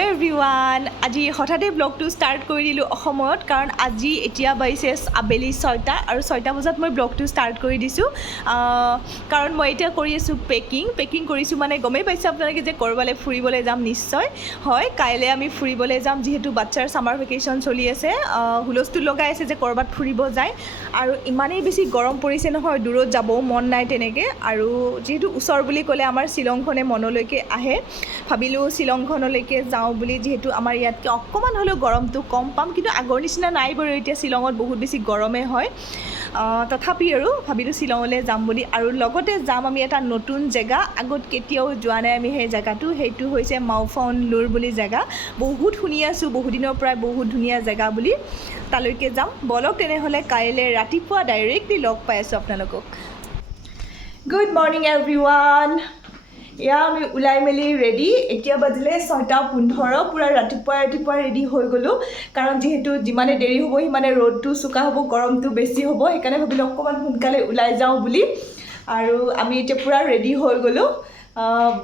Hello everyone. আজি হঠাতে ব্লগটো start কৰি দিলোঁ অসমত কাৰণ আজি এতিয়া বাইছে আবেলি 6টা আৰু 6টা বজাত মই ব্লগটো ষ্টাৰ্ট কৰি দিছোঁ কাৰণ মই এতিয়া কৰি আছোঁ পেকিং কৰিছোঁ মানে গমেই পাইছে আপোনালোকে যে কৰবালে ফুৰিবলৈ যাম নিশ্চয় হয় কাইলৈ আমি ফুৰিবলৈ যাম যেহেতু বাচ্চাৰ সামাৰ ভেকেশ্যন চলি আছে হুলস্থুল লগাই আছে যে কৰবাত ফুৰিব যায় আৰু ইমানেই বেছি গৰম পৰিছে নহয় দূৰত যাবও মন নাই তেনেকৈ আৰু যেহেতু ওচৰ বুলি ক'লে আমাৰ শ্বিলংখনে মনলৈকে আহে ভাবিলোঁ শ্বিলংখনলৈকে যাওঁ বুলি যেহেতু আমাৰ ইয়াতকৈ অকণমান হ'লেও গৰমটো কম পাম কিন্তু আগৰ নিচিনা নাই বাৰু এতিয়া শ্বিলঙত বহুত বেছি গৰমে হয় তথাপি আৰু ভাবিলোঁ শ্বিলঙলৈ যাম বুলি আৰু লগতে যাম আমি এটা নতুন জেগা আগত কেতিয়াও যোৱা নাই আমি সেই জেগাটো সেইটো হৈছে মাওফানলুৰ বুলি জেগা বহুত শুনি আছোঁ বহুত দিনৰ পৰাই বহুত ধুনীয়া জেগা বুলি তালৈকে যাম বলক তেনেহ'লে কাইলৈ ৰাতিপুৱা ডাইৰেক্টলি লগ পাই আছোঁ আপোনালোকক গুড মৰ্ণিং এভৰিৱান এয়া আমি ওলাই মেলি ৰেডি এতিয়া বাজিলে 6:15 পূৰা ৰাতিপুৱা ৰেডি হৈ গ'লোঁ কাৰণ যিহেতু যিমানে দেৰি হ'ব সিমানে ৰ'দটো চোকা হ'ব গৰমটো বেছি হ'ব সেইকাৰণে ভাবিলোঁ অকণমান সোনকালে ওলাই যাওঁ বুলি আৰু আমি এতিয়া পূৰা ৰেডি হৈ গ'লোঁ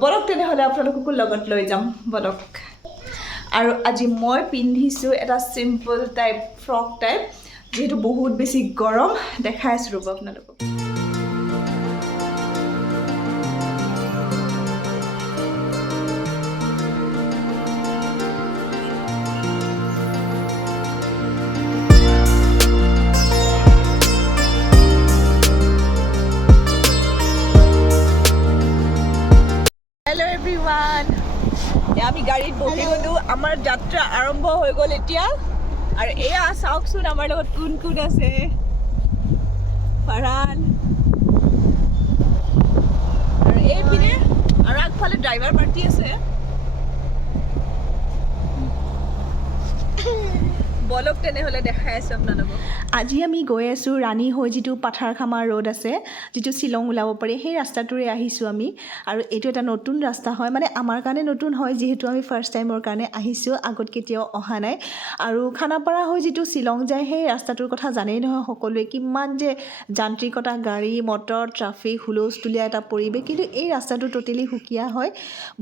বলক তেনেহ'লে আপোনালোককো লগত লৈ যাম বলক আৰু আজি মই পিন্ধিছোঁ এটা চিম্পল টাইপ ফ্ৰক টাইপ যিহেতু বহুত বেছি গৰম দেখাই আছোঁ ৰ'ব আপোনালোকক হেল্ল' এভৰিৱান আমি গাড়ীত বহি গ'লোঁ আমাৰ যাত্ৰা আৰম্ভ হৈ গ'ল এতিয়া আৰু এয়া চাওকচোন আমাৰ লগত কোন কোন আছে ফাৰান আৰু এইপিনে আৰু আগফালে ড্ৰাইভাৰ পাৰ্টি আছে বলক তেনেহ'লে দেখাই আছোঁ আপোনালোকক আজি আমি গৈ আছোঁ ৰাণী হৈ যিটো পাথাৰখামা ৰোড আছে যিটো শ্বিলং ওলাব পাৰি সেই ৰাস্তাটোৰে আহিছোঁ আমি আৰু এইটো এটা নতুন ৰাস্তা হয় মানে আমাৰ কাৰণে নতুন হয় যিহেতু আমি ফাৰ্ষ্ট টাইমৰ কাৰণে আহিছোঁ আগত কেতিয়াও অহা নাই আৰু খানাপাৰা হৈ যিটো শ্বিলং যায় সেই ৰাস্তাটোৰ কথা জানেই নহয় সকলোৱে কিমান যে যান্ত্ৰিকতা গাড়ী মটৰ ট্ৰাফিক হুলস্থুলীয়া এটা পৰিৱেশ কিন্তু এই ৰাস্তাটো ট'টেলি সুকীয়া হয়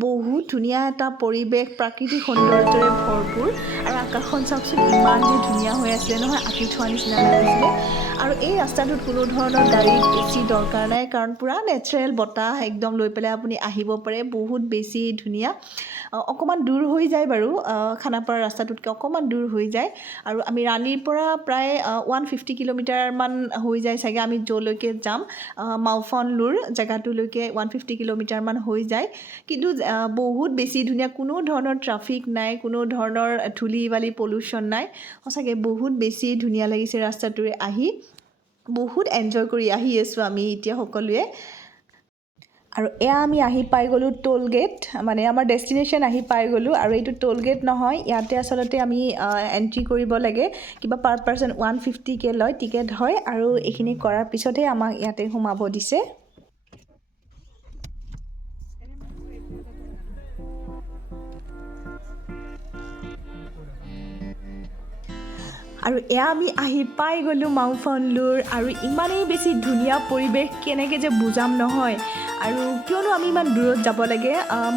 বহুত ধুনীয়া এটা পৰিৱেশ প্ৰাকৃতিক সৌন্দৰ্যৰে ভৰপূৰ আৰু আকাশখন চাওকচোন ইমান যে ধুনীয়া হৈ আছিলে নহয় আঁকি থোৱা নিচিনা লাগিছিলে আৰু এই ৰাস্তাটোত কোনো ধৰণৰ গাড়ী বেছি দৰকাৰ নাই কাৰণ পূৰা নেচাৰেল বতাহ একদম লৈ পেলাই আপুনি আহিব পাৰে বহুত বেছি ধুনীয়া অকণমান দূৰ হৈ যায় বাৰু খানাপাৰা ৰাস্তাটোতকৈ অকণমান দূৰ হৈ যায় আৰু আমি ৰাণীৰ পৰা প্ৰায় 150 কিলোমিটাৰমান হৈ যায় চাগে আমি য'লৈকে যাম মাওফানলুৰ জেগাটোলৈকে 150 কিলোমিটাৰমান হৈ যায় কিন্তু বহুত বেছি ধুনীয়া কোনো ধৰণৰ ট্ৰাফিক নাই কোনো ধৰণৰ ধূলি বালি পলিউশ্যন নাই সঁচাকৈ বহুত বেছি ধুনীয়া লাগিছে ৰাস্তাটোৰে আহি বহুত এনজয় কৰি আহি আছোঁ আমি এতিয়া সকলোৱে আৰু এয়া আমি আহি পাই গ'লোঁ টোল গেট মানে আমাৰ ডেষ্টিনেশ্যন আহি পাই গ'লোঁ আৰু এইটো টোল গেট নহয় ইয়াতে আচলতে আমি এণ্ট্ৰি কৰিব লাগে কিবা পাৰ পাৰ্চন 150কৈ লয় টিকেট হয় আৰু এইখিনি কৰাৰ পিছতহে আমাক ইয়াতে সোমাব দিছে আৰু এয়া আমি আহি পাই গ'লোঁ মাওফানলুৰ আৰু ইমানেই বেছি ধুনীয়া পৰিৱেশ কেনেকৈ যে বুজাম নহয় আৰু কিয়নো আমি ইমান দূৰত যাব লাগে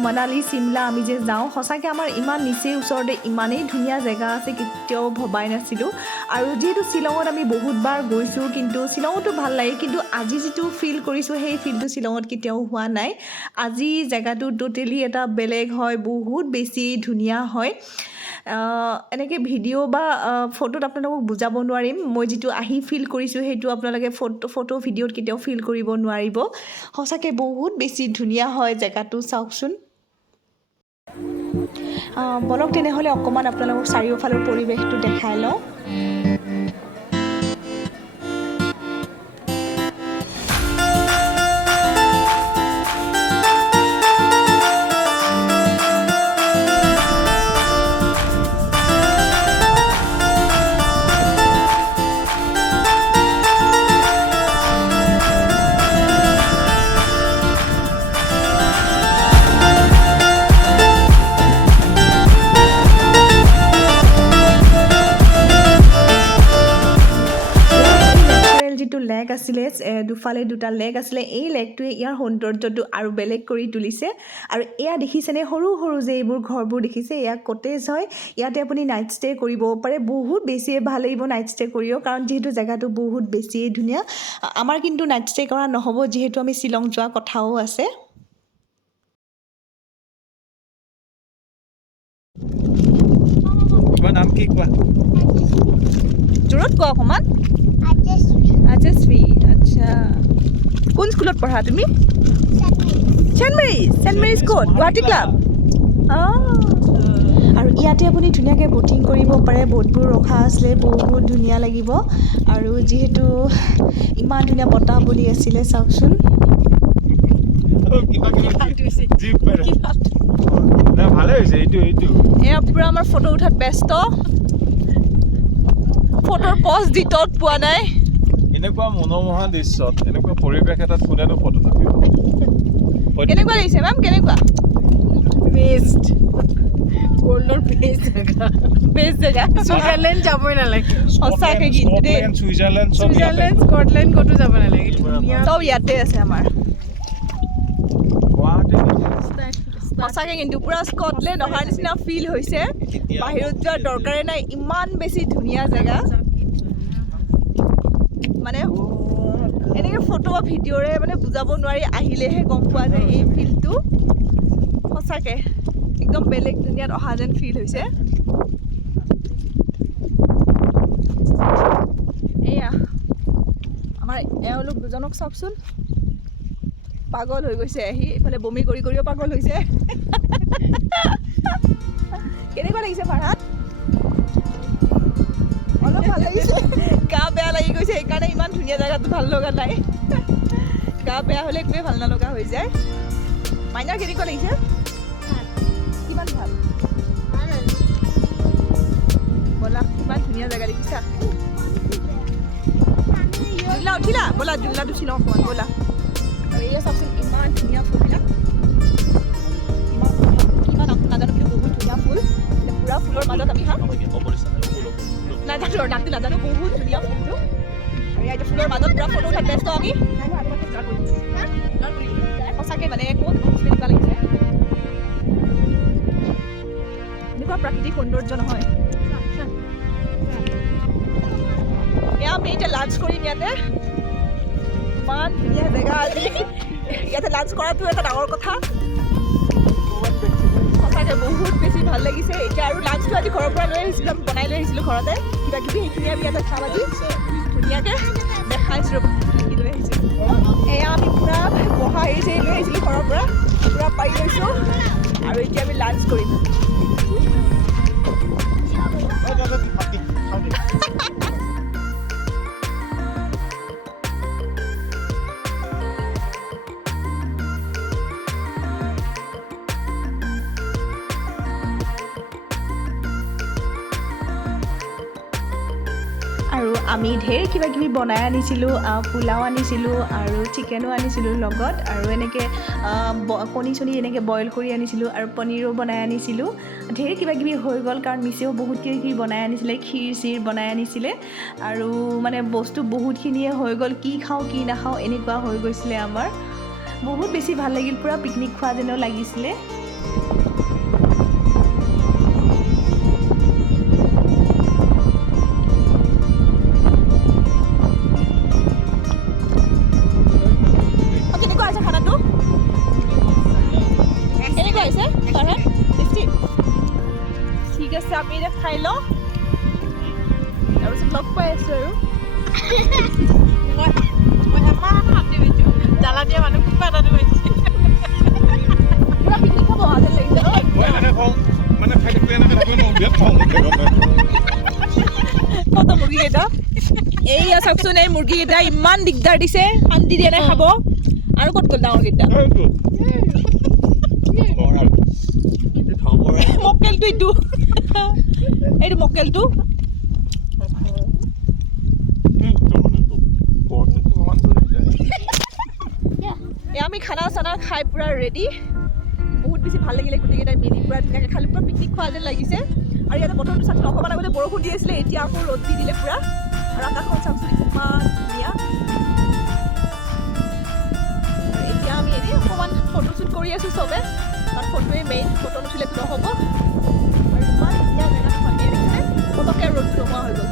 মানালী চিমলা আমি যে যাওঁ সঁচাকৈ আমাৰ ইমান নিচেই ওচৰতে ইমানেই ধুনীয়া জেগা আছে কেতিয়াও ভবাই নাছিলোঁ আৰু যিহেতু শ্বিলঙত আমি বহুতবাৰ গৈছোঁ কিন্তু শ্বিলঙতো ভাল লাগে কিন্তু আজি যিটো ফিল কৰিছোঁ সেই ফিলটো শ্বিলঙত কেতিয়াও হোৱা নাই আজি জেগাটো ট'টেলি এটা বেলেগ হয় বহুত বেছি ধুনীয়া হয় এনেকৈ ভিডিঅ' বা ফটোত আপোনালোকক বুজাব নোৱাৰিম মই যিটো আহি ফিল কৰিছোঁ সেইটো আপোনালোকে ফটো ভিডিঅ'ত কেতিয়াও ফিল কৰিব নোৱাৰিব সঁচাকৈ বহুত বেছি ধুনীয়া হয় জেগাটো চাওকচোন বলক তেনেহ'লে অকণমান আপোনালোকক চাৰিওফালৰ পৰিৱেশটো দেখাই লওঁ আছিলে, দুফালে দুটা লেক আছিলে। এই লেকটোৱে ইয়াৰ সৌন্দৰ্যটো আৰু বেলেগ কৰি তুলিছে। আৰু এয়া দেখিছেনে সৰু সৰু যে এইবোৰ ঘৰবোৰ দেখিছে, এয়া কটেজ হয়। ইয়াতে আপুনি নাইট ষ্টে কৰিব পাৰে। বহুত বেছিয়ে ভাল লাগিব নাইট ষ্টে কৰিও, কাৰণ যিহেতু জেগাটো বহুত বেছিয়ে ধুনীয়া। আমাৰ কিন্তু নাইট ষ্টে কৰা নহ'ব, যিহেতু আমি শ্বিলং যোৱা কথাও আছে। তোমাৰ নাম কি কোৱা? জোৰত কোৱা অকণমান। আজস্বী। আচ্ছা, কোন স্কুলত পঢ়া তুমি? চেণ্ট মেৰিজ ক'ত? গুৱাহাটী ক্লাব। আৰু ইয়াতে আপুনি ধুনীয়াকৈ ব'টিং কৰিব পাৰে। ব'টবোৰ ৰখা আছিলে, বহুত ধুনীয়া লাগিব। আৰু যিহেতু ইমান ধুনীয়া বতাহ বলি আছিলে, চাওকচোন। এয়া পূৰা আমাৰ ফটো উঠাত ব্যস্ত। ফটোৰ পজ দি তত পোৱা নাই। এনেকুৱা মনোমোহা দৃশ্যত, এনেকুৱা পৰিৱেশ এটাত কোনেনো ফটো থাকিব? কেনেকুৱা লাগিছে মেম? কেনেকুৱা? বেষ্ট ৱৰ্ল্ডৰ বেষ্ট জেগা ছুইজাৰলেণ্ড যাবই নালাগে। সঁচাকৈ কিন্তু দেই, ছুইজাৰলেণ্ড স্কটলেণ্ড ক'তো যাব নালাগে। চব ইয়াতে আছে আমাৰ। সঁচাকৈ কিন্তু পূৰা স্কটলেণ্ড অহাৰ নিচিনা ফিল হৈছে। বাহিৰত যোৱাৰ দৰকাৰে নাই, ইমান বেছি ধুনীয়া জেগা। মানে এনেকৈ ফটো বা ভিডিঅ'ৰে মানে বুজাব নোৱাৰি, আহিলেহে গম পোৱা যায় এই ফিলটো। সঁচাকৈ একদম বেলেগ দুনিয়াত অহা যেন ফিল হৈছে। এয়া আমাৰ এওঁলোক দুজনক চাওকচোন, পাগল হৈ গৈছে। আহি এইফালে বমি কৰি কৰিও পাগল হৈছে। কেনেকুৱা লাগিছে ফাৰহাত? অলপ ভাল লাগিছে, গা বেয়া লাগি গৈছে, সেইকাৰণে ইমান ধুনীয়া জেগাটো ভাল লগা নাই। গা বেয়া হ'লে একোৱেই ভাল নলগা হৈ যায়। মাইনাৰ কেনেকুৱা লাগিছে? কিমান ভাল? ব'লা, কিমান ধুনীয়া জেগা দেখিছা? জুলনা উঠিলা? ব'লা জুলনাটো উঠি লওঁ অকণমান, ব'লা। আৰু এয়া চাওকচোন, ইমান ধুনীয়া ফুলবিলাক। কিমান নাজানো, কিন্তু বহুত ধুনীয়া ফুল। পূৰা ফুলৰ মাজত আমি নাজানো, নামটো নাজানো, বহুত ধুনীয়া ফুলটো। আৰু ইয়াতে ফুলৰ মাজত পূৰা ফটো উঠাত ব্যস্ত আমি। সঁচাকৈ মানে ক'ত এনেকুৱা লাগিছে, এনেকুৱা প্ৰাকৃতিক সৌন্দৰ্য নহয়। এয়া আমি এতিয়া লাঞ্চ কৰিম ইয়াতে। ইমান ধুনীয়া জেগা আজি, ইয়াতে লাঞ্চ কৰাটো এটা ডাঙৰ কথা। সঁচাকৈ বহুত বেছি ভাল লাগিছে। এতিয়া আৰু লাঞ্চটো আজি ঘৰৰ পৰা লৈ আহিছিলোঁ, আমি বনাই লৈ আহিছিলোঁ ঘৰতে কিবা কিবি। সেইখিনি আমি ইয়াতে খাম আজি ধুনীয়াকৈ। দেখাইছোঁ কি লৈ আহিছিলোঁ। এয়া আমি পূৰা বহা হেৰি লৈ আহিছিলোঁ ঘৰৰ পৰা, পূৰা পাৰি লৈছোঁ। আৰু এতিয়া আমি লাঞ্চ কৰিম। আৰু আমি ঢেৰ কিবা কিবি বনাই আনিছিলোঁ, পোলাও আনিছিলোঁ আৰু চিকেনো আনিছিলোঁ লগত। আৰু এনেকৈ কণী চণী এনেকৈ বইল কৰি আনিছিলোঁ, আৰু পনীৰো বনাই আনিছিলোঁ। ঢেৰ কিবা কিবি হৈ গ'ল, কাৰণ মিছেও বহুত কিবা কিবি বনাই আনিছিলে, ক্ষীৰ চিৰ বনাই আনিছিলে। আৰু মানে বস্তু বহুতখিনিয়ে হৈ গ'ল, কি খাওঁ কি নাখাওঁ এনেকুৱা হৈ গৈছিলে আমাৰ। বহুত বেছি ভাল লাগিল, পূৰা পিকনিক খোৱা যেনো লাগিছিলে। ঠিক আছে, আমি এতিয়া খাই লওঁ, তাৰপিছত লগ পাই আছোঁ। আৰু জ্বালা দিয়া মানুহ কোনোবা এটা পাইছে। পূৰা পিকনিক খাব অহা যেন লাগিছে ন? কত মুৰ্গীকেইটা? এইয়া চাওকচোন, এই মুৰ্গীকেইটা ইমান দিগদাৰ দিছে, শান্তি দিয়া নাই খাব। আৰু ক'ত গ'ল ডাঙৰকেইটা? মক্কেলটো এইটো, এইটো মক্কেলটো। আমি খানা চানা খাই পূৰা ৰেডি। বহুত বেছি ভাল লাগিলে, গোটেইকেইটাই মিলি পূৰা ধুনীয়াকৈ খালি, পূৰা পিকনিক খোৱা যেন লাগিছে। আৰু ইয়াতে বতৰটো চাওকচোন, অকণমান আগতে বৰষুণ দি আছিলে, এতিয়া আকৌ ৰ'দ দি দিলে পূৰা। আৰু আকাশখন চাওকচোন, ইমান ধুনীয়া। অকণমান ফটোশ্বুট কৰি আছোঁ চবে কাৰণ ফটোৱে মেইন ফটো নুঠিলেতো নহ'ব আৰু ইমান ধুনীয়া জেগাখন এই দেখিছে পটককৈ ৰ'দটো নোহোৱা হৈ গ'ল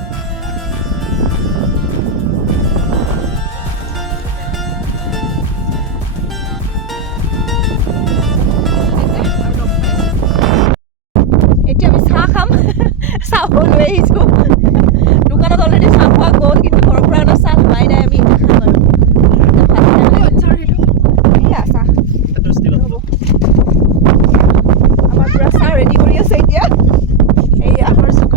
এতিয়া আমি চাহ খাম চাহ লৈ আহিছোঁ দোকানত অলৰেডি চাহ খোৱা গ'ল কিন্তু ঘৰৰ পৰা অনা চাহ লোৱাই নাই আমি এতিয়া খাম আৰু আমাৰ পুৰা চাহ ৰেডি কৰি আছে এতিয়া এই আহৰ চুকত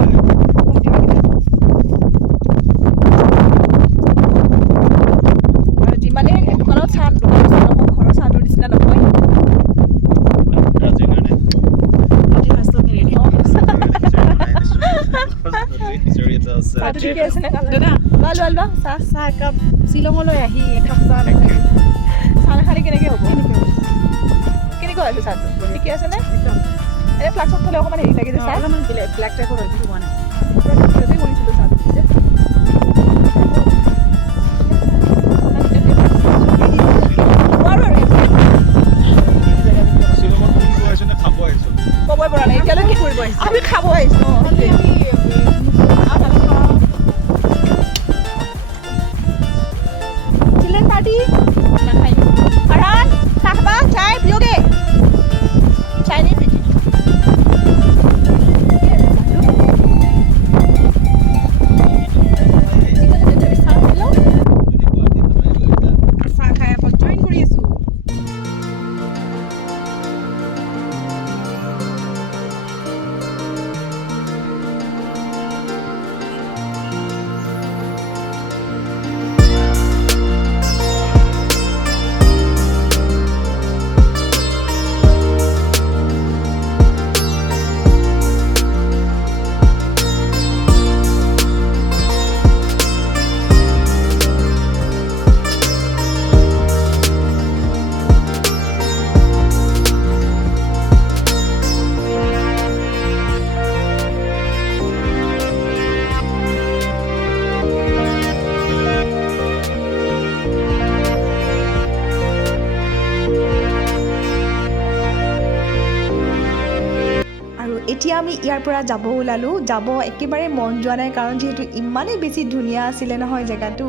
আৰু যিমানে দোকানত চাহ নহওক ঘৰৰ চাহটোৰ নিচিনা নহয় ঠিকে আছে নে দাদা লোৱা চাহ চাহ একাপ শ্বিলঙলৈ আহি একাপ চাহ চাহ নাখালে কেনেকৈ হ'ব কেনেকুৱা হৈছে চাহটো ঠিকে আছে নে এনে ফ্লাক্সত থ'লে অকণমান হেৰি লাগে যে চাহ অলপমান ব্লেক টাইপৰ হয় হোৱা নাই কৰিছিলোঁ চাহটো পিছে ক'বই পৰা নাই এতিয়ালৈকে কৰিব আহিছোঁ আমি খাব আহিছোঁ Tadi Farhan, Sahba, chai piyoge? Chai nahi piji. এতিয়া আমি ইয়াৰ পৰা যাব ওলালোঁ যাব একেবাৰে মন যোৱা নাই কাৰণ যিহেতু ইমানেই বেছি ধুনীয়া আছিলে নহয় জেগাটো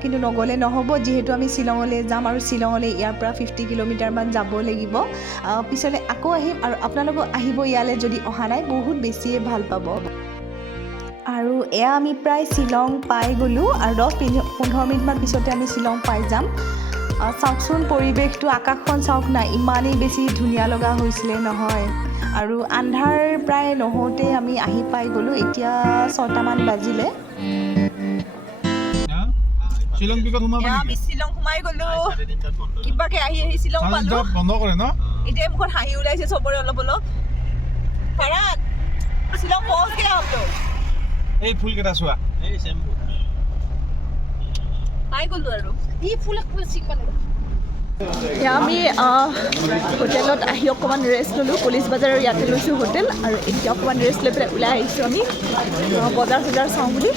কিন্তু নগ'লে নহ'ব যিহেতু আমি শ্বিলঙলৈ যাম আৰু শ্বিলঙলৈ ইয়াৰ পৰা 50 কিলোমিটাৰমান যাব লাগিব পিছলৈ আকৌ আহিম আৰু আপোনালোকো আহিব ইয়ালৈ যদি অহা নাই বহুত বেছিয়ে ভাল পাব আৰু এয়া আমি প্ৰায় শ্বিলং পাই গ'লোঁ আৰু 10-15 মিনিটমান পিছতে আমি শ্বিলং পাই যাম চাওকচোন পৰিৱেশটো আকাশখন চাওক না ইমানেই বেছি ধুনীয়া লগা হৈছিলে নহয় আৰু আন্ধাৰ প্ৰায় নহওঁতে আমি আহি পাই গ'লোঁ এতিয়া 6টামান বাজিলে শ্বিলং পিকত আমি শ্বিলং সোমাই গ'লোঁ কিবাকৈ আহি শ্বিলং পালোঁ বন্ধ কৰে ন এতিয়া মুখত হাঁহি ওলাইছে চবৰে অলপ অলপ ফাৰান শ্বিলং পहुঁচ গ'লে हम लोग এই ফুলকেইটা চোৱা এই চেম পাই গ'লোঁ আৰু এই ফুল চিক পালোঁ আমি হোটেলত আহি অকণমান ৰেষ্ট ল'লোঁ পুলিচ বাজাৰৰ ইয়াতে লৈছোঁ হোটেল আৰু এতিয়া অকণমান ৰেষ্ট লৈ পেলাই ওলাই আহিছোঁ আমি বজাৰ চজাৰ চাওঁ বুলি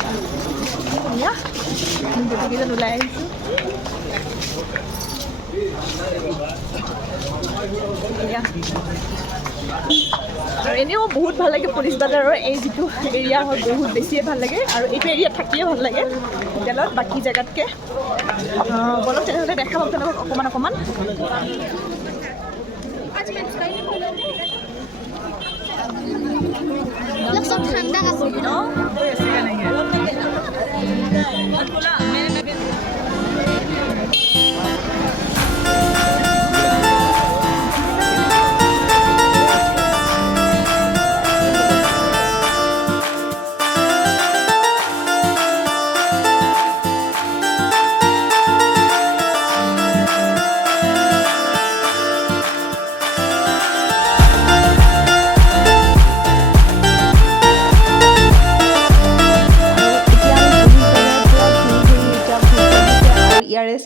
ধুনীয়া গোটেইকেইজন ওলাই আহিছোঁ আৰু এনেও বহুত ভাল লাগে পুলিচ বাজাৰৰ এই যিটো এৰিয়া হয় বহুত বেছিয়ে ভাল লাগে আৰু এইটো এৰিয়াত থাকিয়ে ভাল লাগে হোটেলত বাকী জেগাতকৈ বলক তেনেহ'লে দেখাম আপোনালোকক অকণমান ঠাণ্ডা কাপোৰ ন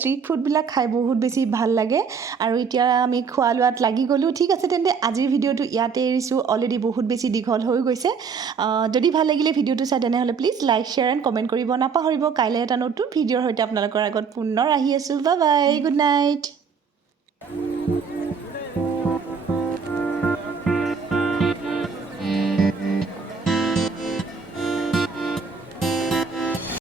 ষ্ট্ৰীট ফুডবিলাক খাই বহুত বেছি ভাল লাগে আৰু এতিয়া আমি খোৱা লোৱাত লাগি গ'লোঁ ঠিক আছে তেন্তে আজিৰ ভিডিঅ'টো ইয়াতে এৰিছোঁ অলৰেডি বহুত বেছি দীঘল হৈ গৈছে যদি ভাল লাগিলে ভিডিঅ'টো চাই তেনেহ'লে please like share and comment কৰিব নাপাহৰিব কাইলৈ এটা নতুন ভিডিঅ'ৰ সৈতে আপোনালোকৰ আগত পুনৰ আহি আছোঁ bye bye good night Bye.